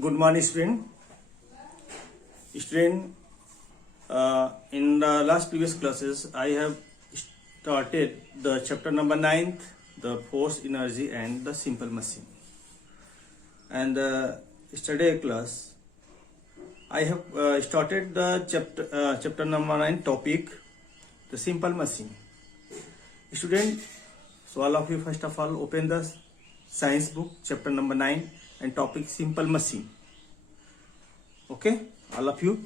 Good morning, student. In the last previous classes, I have started the chapter number 9, the force, energy, and the simple machine. And yesterday class, I have started the chapter number 9 topic, the simple machine. Student, so all of you first of all open the science book, chapter number 9, and topic simple machine. Okay, all of you.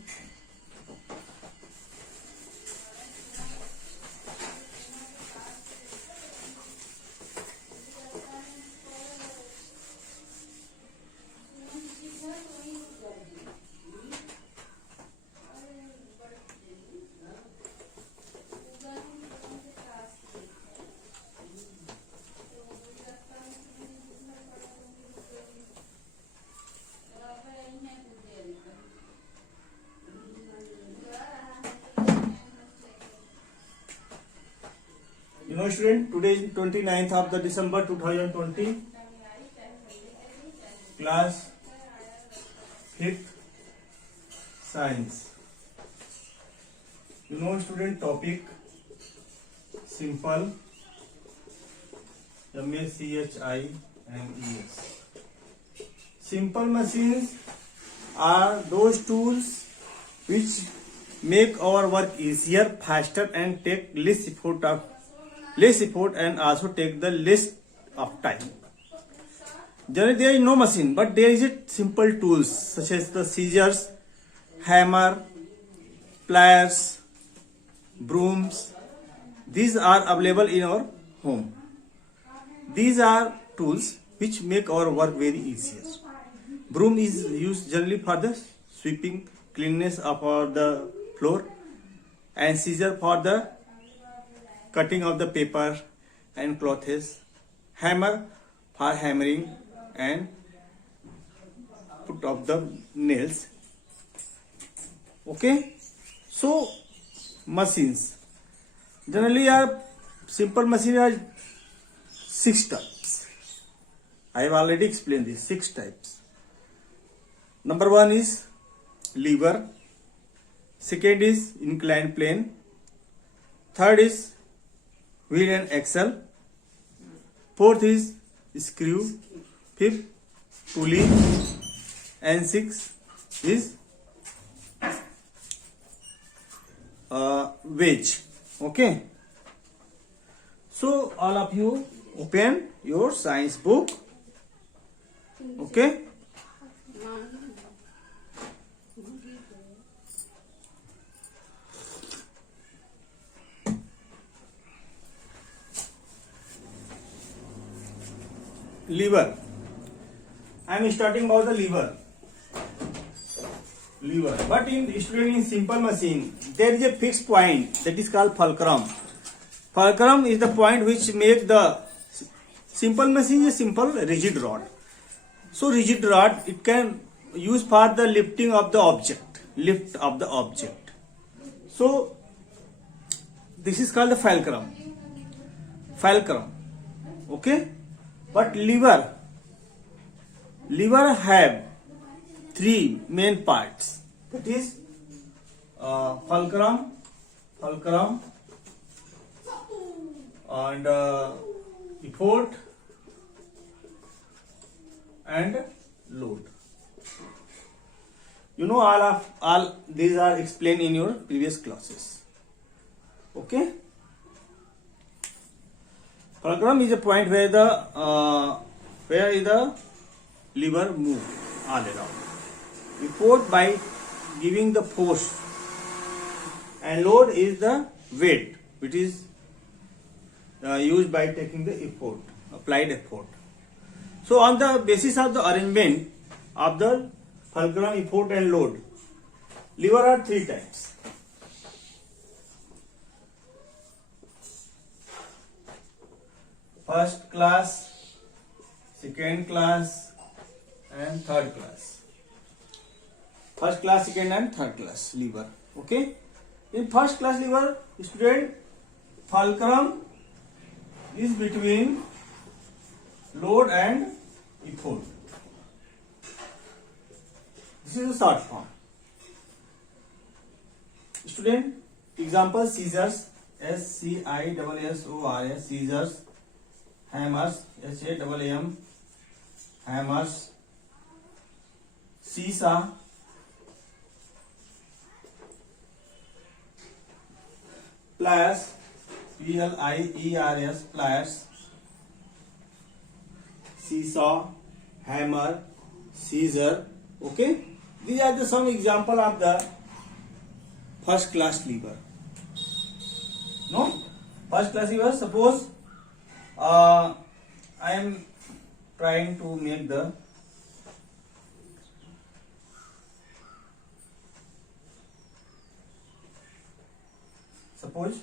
You know, student, today is 29th of the December 2020, class 5th science. You know, student, topic simple, MACHIMES. Simple machines are those tools which make our work easier, faster, and take less effort and also take the less of time. Generally, there is no machine, but there is a simple tools such as the scissors, hammer, pliers, brooms. These are available in our home. These are tools which make our work very easier. Broom is used generally for the sweeping, cleanness of the floor, and scissor for the cutting of the paper and clothes, hammer for hammering and put of the nails. Okay, so machines generally are simple machines are 6 types. I have already explained this 6 types. Number 1 is lever, second is inclined plane, third is wheel and axle, fourth is screw, fifth pulley, and sixth is wedge. Okay, so all of you open your science book. Okay, lever. I am starting about the lever. But in simple machine, there is a fixed point that is called fulcrum. Fulcrum is the point which make the simple machine a simple rigid rod. So rigid rod, it can use for the lifting of the object, lift of the object. So this is called the fulcrum. Okay. But lever have 3 main parts. That is fulcrum, and effort and load. You know, all these are explained in your previous classes. Okay. Fulcrum is a point where the lever move all around. Effort by giving the force, and load is the weight which is used by taking the effort, applied effort. So on the basis of the arrangement of the fulcrum, effort, and load, lever are 3 types. First class, second class, and third class. First class, second, and third class lever. Okay. In first class lever, student, fulcrum is between load and effort. This is the short form. Student, example: scissors, SCISSORS, scissors; hammers, HAMM, hammers; seesaw, pliers, PLIERS, pliers; seesaw, hammer, scissor. Okay, these are the some example of the first class lever. No, first class lever. Suppose I am trying to make the suppose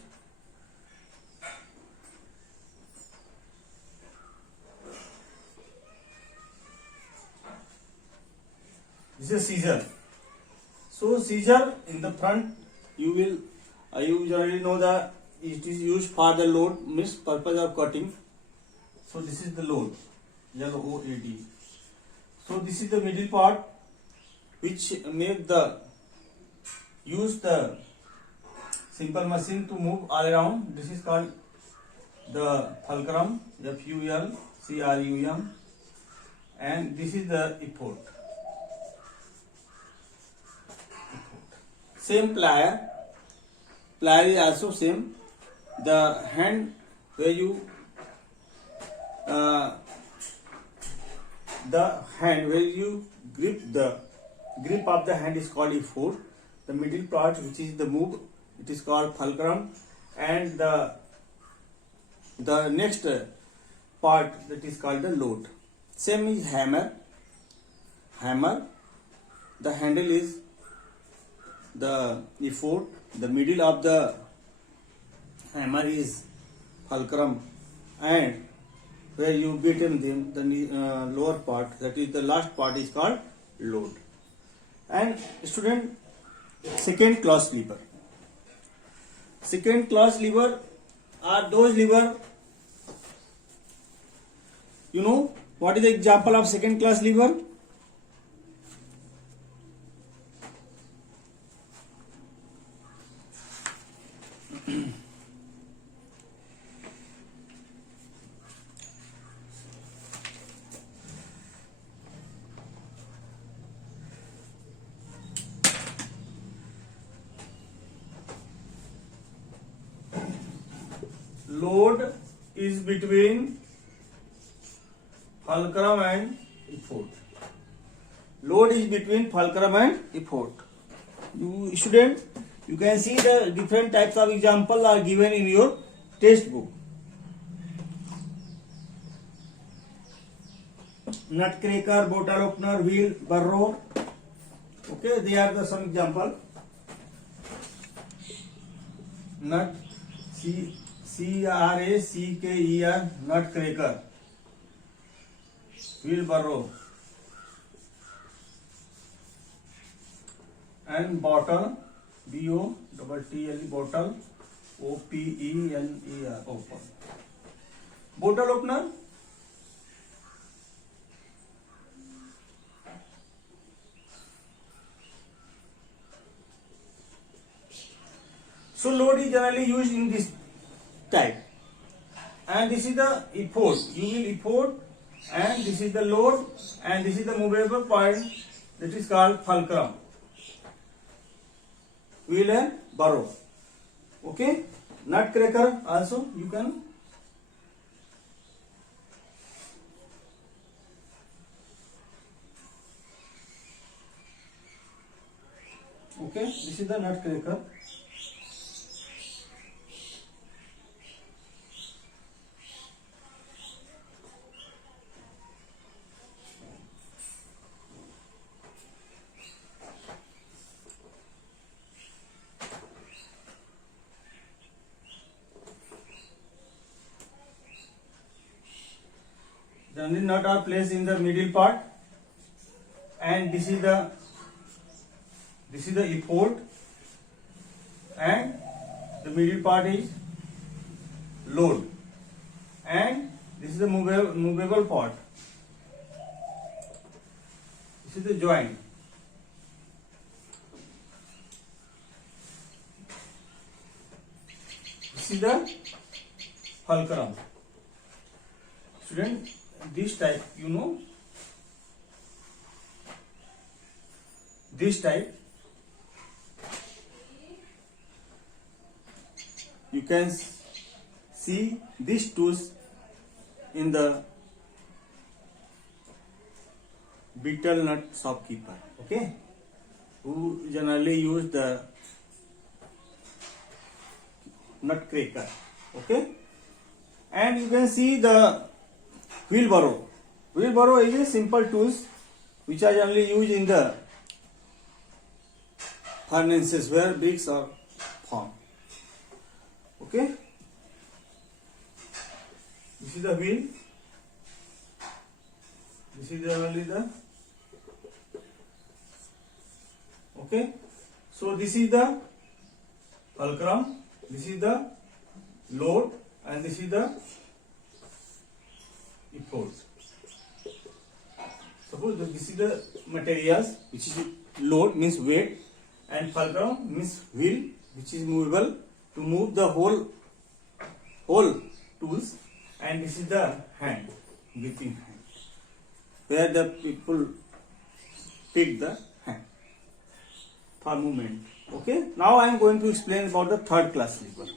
this is scissor. So scissor in the front, you will you already know that it is used for the load, means purpose of cutting. So this is the load, LOAD. So this is the middle part which make the use the simple machine to move all around. This is called the fulcrum, FULCRUM, and this is the effort. Same plier is also same. The hand where you grip of the hand is called effort. The middle part, which is the move, it is called fulcrum, and the next part, that is called the load. Same is hammer. The handle is the effort. The middle of the hammer is fulcrum, and where you beat them, the lower part, that is the last part, is called load. And student, second class lever. Second class lever are those lever. You know what is the example of second class lever? Load is between fulcrum and effort. Load is between fulcrum and effort. You student, you can see the different types of example are given in your textbook. Nutcracker, bottle opener, wheel, burrow. Okay, they are the some example. Nut, CRACKER, nutcracker; wheelbarrow; and bottle, BOTTLE, bottle, OPENER, open. Bottle opener. So load is generally used in this type, and this is the effort. You will effort, and this is the load, and this is the movable point, that is called fulcrum, wheel and burrow. Okay, nutcracker also you can. Okay, this is the nutcracker. Generally nut are placed in the middle part, and this is the effort, and the middle part is load, and this is the movable part. This is the joint. This is the fulcrum. Student, this type, you know, this type, you can see these tools in the beetle nut shopkeeper, okay, who generally use the nut cracker, okay. And you can see the wheelbarrow. Wheelbarrow is a simple tools which are generally used in the furnaces where bricks are formed, okay. This is the wheel. This is generally the, okay. So this is the fulcrum, this is the load, and this is the effort. Suppose this is the materials, which is load means weight, and fulcrum means wheel, which is movable to move the whole tools, and this is the hand, gripping hand, where the people pick the hand for movement. Okay. Now I am going to explain about the third class lever.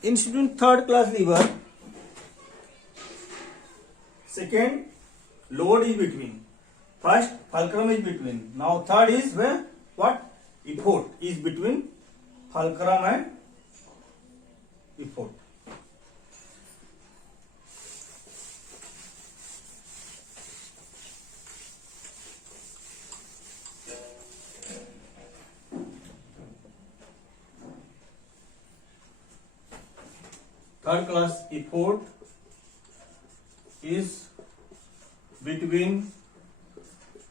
In student, third class lever, second load is between, first fulcrum is between, now third is where what, effort is between fulcrum and effort. Third class effort is between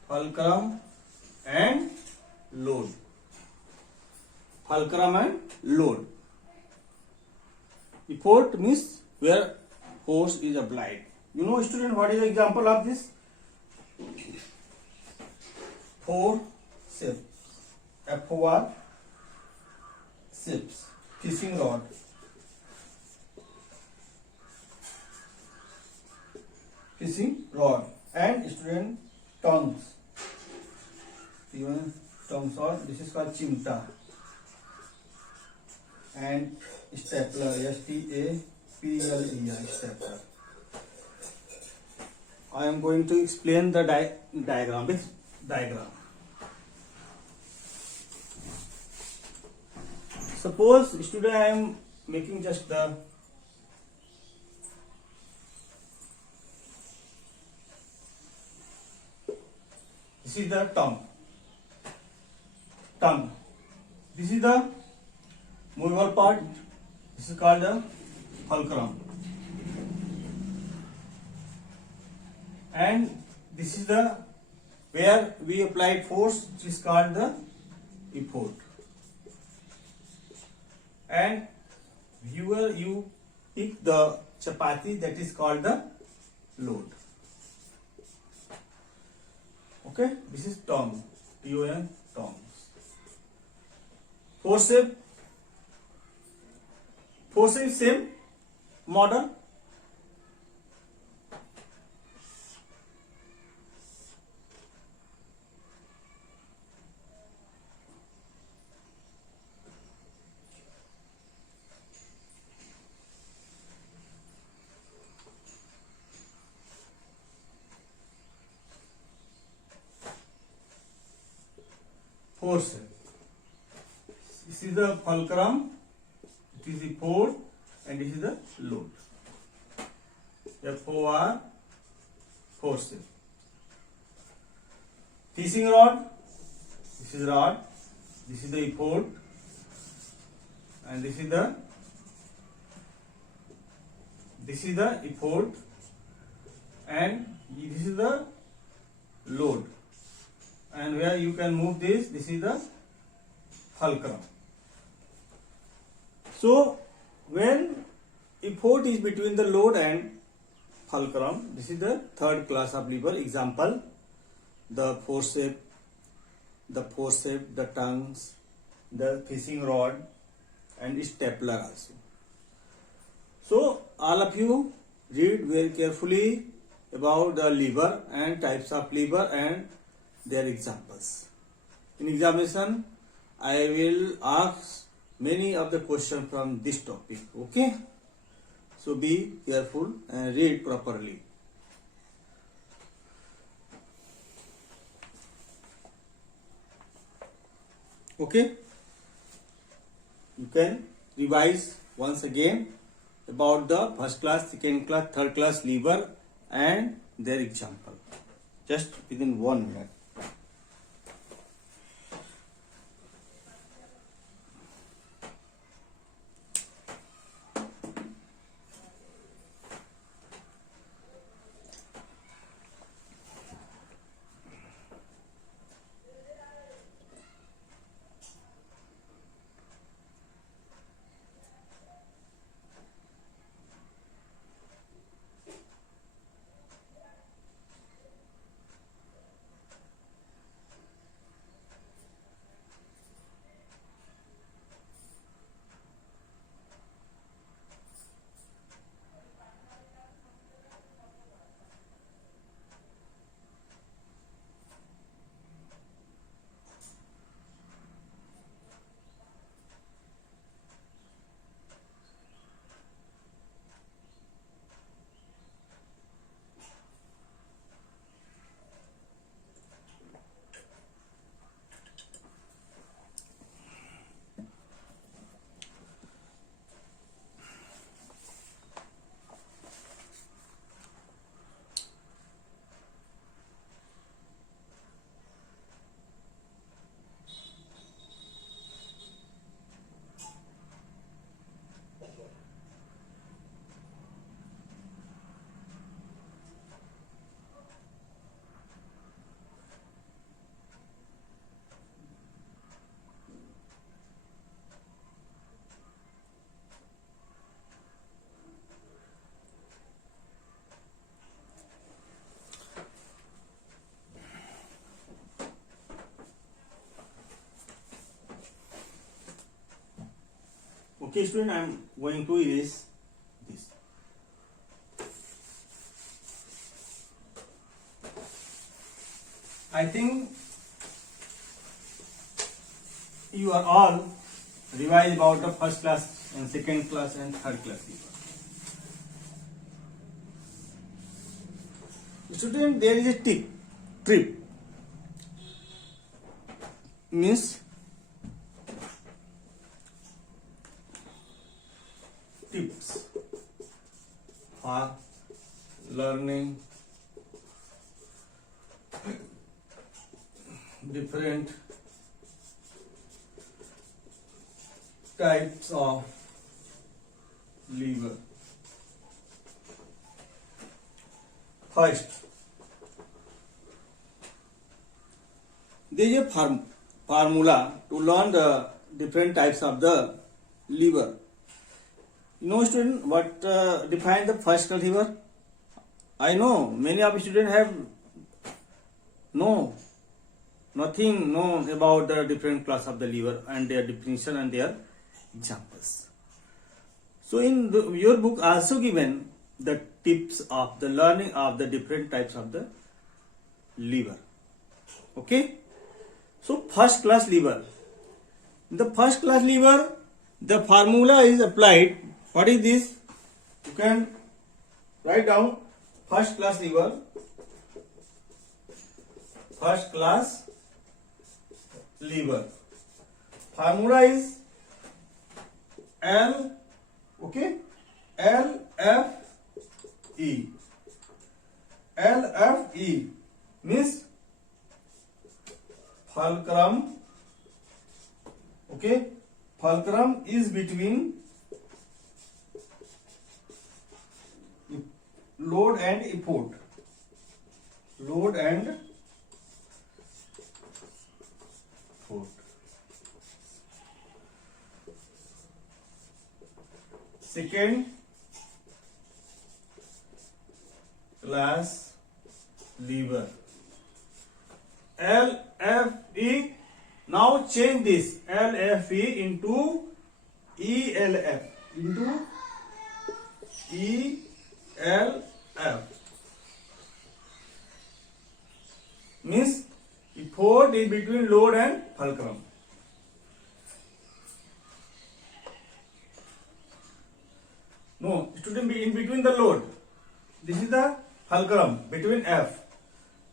fulcrum and load. Fulcrum and load. Effort means where force is applied. You know, student, what is the example of this? Forceps. FOR shapes. Fishing rod. Fishing rod. And student, tongues. Even tongues, or this is called chimta. And stapler, STAPLER, stapler. I am going to explain the diagram. This diagram. Suppose student, I am making just the this is the tongue. This is the movable part. This is called the fulcrum. And this is the where we applied force, which is called the effort. And here you pick the chapati, that is called the load. Okay, this is tongue, TON, tongues. Forceps same model. Forceps. This is the fulcrum, it is the effort, and this is the load. FOR, forceps. Fishing rod, this is rod, This is the effort, and this is the effort, and this is the load, and where you can move this is the fulcrum. So when effort is between the load and fulcrum, this is the third class of lever. Example: the forceps, the tongues, the fishing rod, and stapler also. So all of you read very carefully about the lever and types of lever and their examples. In examination, I will ask many of the questions from this topic. Okay? So be careful and read properly. Okay? You can revise once again about the first class, second class, third class lever and their example. Just within 1 minute. Okay, student, I am going to erase this. I think you are all revised about the first class and second class and third class lever. Student, there is a trip means tips for learning different types of lever. First, there is a formula to learn the different types of the lever. You know, student, what define the first class lever? I know many of students have nothing known about the different class of the lever and their definition and their examples. So in your book also given the tips of the learning of the different types of the lever. Okay. So first class lever. The first class lever, the formula is applied. What is this? You can write down first class lever. First class lever. Formula is L, okay? LFE. LFE means fulcrum Okay, fulcrum is between load and effort. Load and effort. Second class lever. LFE. Now change this LFE into ELF. Into ELF. Means effort is between load and fulcrum. No, student, be in between the load. This is the fulcrum between F.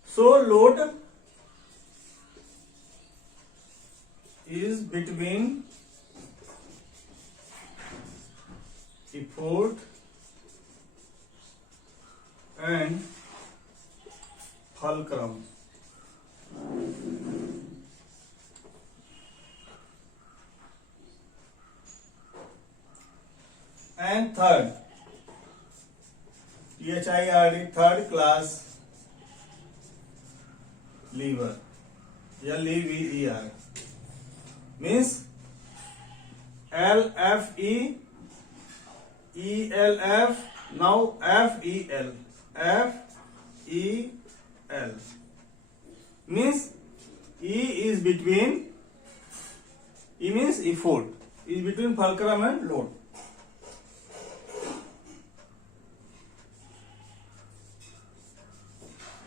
So load is between effort and fulcrum. And third, THIRD, third class lever, LEVER, means LFE, ELF, now FEL, FEL, means E is between, E means effort, is between fulcrum and load.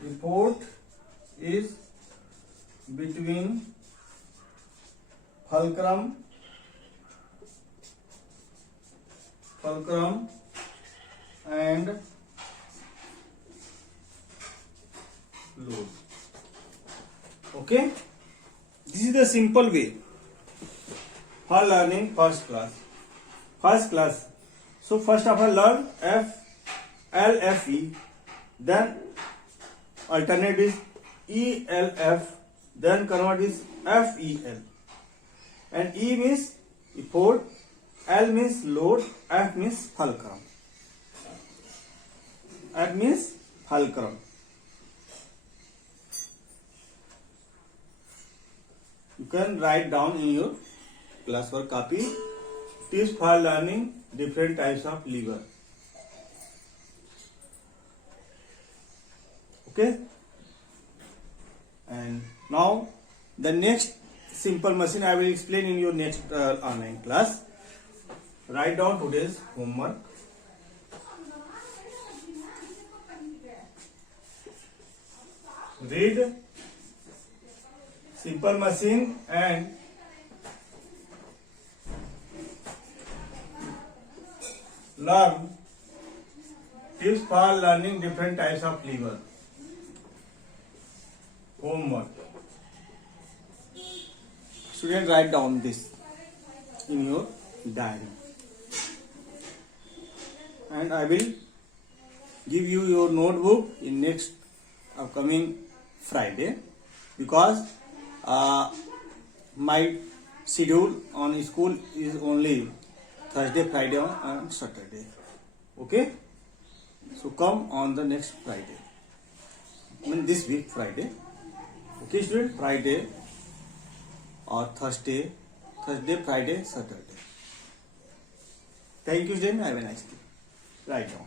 Effort is between fulcrum and load. Okay, this is the simple way for learning first class. So first of all learn LFE, then alternate is ELF, then convert is FEL. And E means effort, L means load, F means fulcrum. F means fulcrum. You can write down in your classwork copy tips for learning different types of lever. Okay, and now the next simple machine I will explain in your next online class. Write down today's homework. Read simple machine and learn tips for learning different types of lever. Homework. Student, write down this in your diary, and I will give you your notebook in next upcoming Friday, because my schedule on school is only Thursday, Friday and Saturday. Okay, so come on the next Friday, I mean this week Friday. Okay student, Friday or Thursday, Friday, Saturday. Thank you student, have a nice day. Write down.